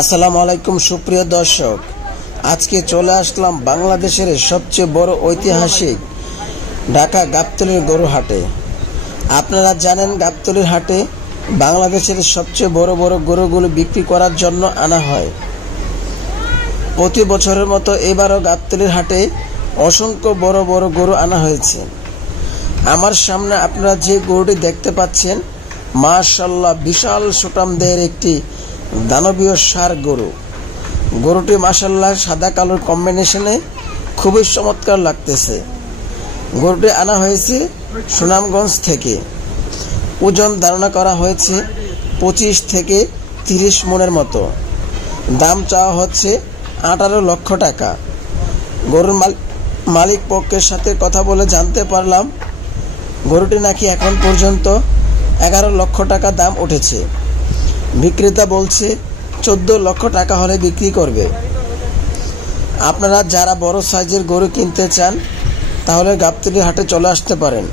আসসালামু আলাইকুম সুপ্রিয় দর্শক, আজকে চলে আসলাম বাংলাদেশের সবচেয়ে বড় ঐতিহাসিক ঢাকা গাবতলীর গরু হাটে। আপনারা জানেন গাবতলীর হাটে বাংলাদেশের সবচেয়ে বড় বড় গরুগুলো বিক্রি করার জন্য আনা হয়। প্রতি বছরের মতো এবারও গাবতলীর হাটে অসংখ্য বড় বড় গরু আনা হয়েছে। আমার সামনে আপনারা যে গরুটি দেখতে পাচ্ছেন, মাশাআল্লাহ বিশাল সুঠামদের একটি দানবীয় ষাঁড় গরু। গরুটি মাশাআল্লাহ সাদা কালোর কম্বিনেশনে খুবই চমৎকার লাগতেছে। গরুটি আনা হয়েছে সুনামগঞ্জ থেকে। ওজন ধারণা করা হয়েছে 25 থেকে 30 মনের মতো। দাম চাওয়া হচ্ছে 18 লক্ষ টাকা। গরুর মালিক পক্ষের সাথে কথা বলে জানতে পারলাম গরুটি নাকি এখন পর্যন্ত 11 লক্ষ টাকা দাম উঠেছে। বিক্রেতা বলছে 14 লক্ষ টাকা হলে বিক্রি করবে। আপনারা যারা বড় সাইজের গরু কিনতে চান তাহলে গাবতলী হাটে চলে আসতে পারেন।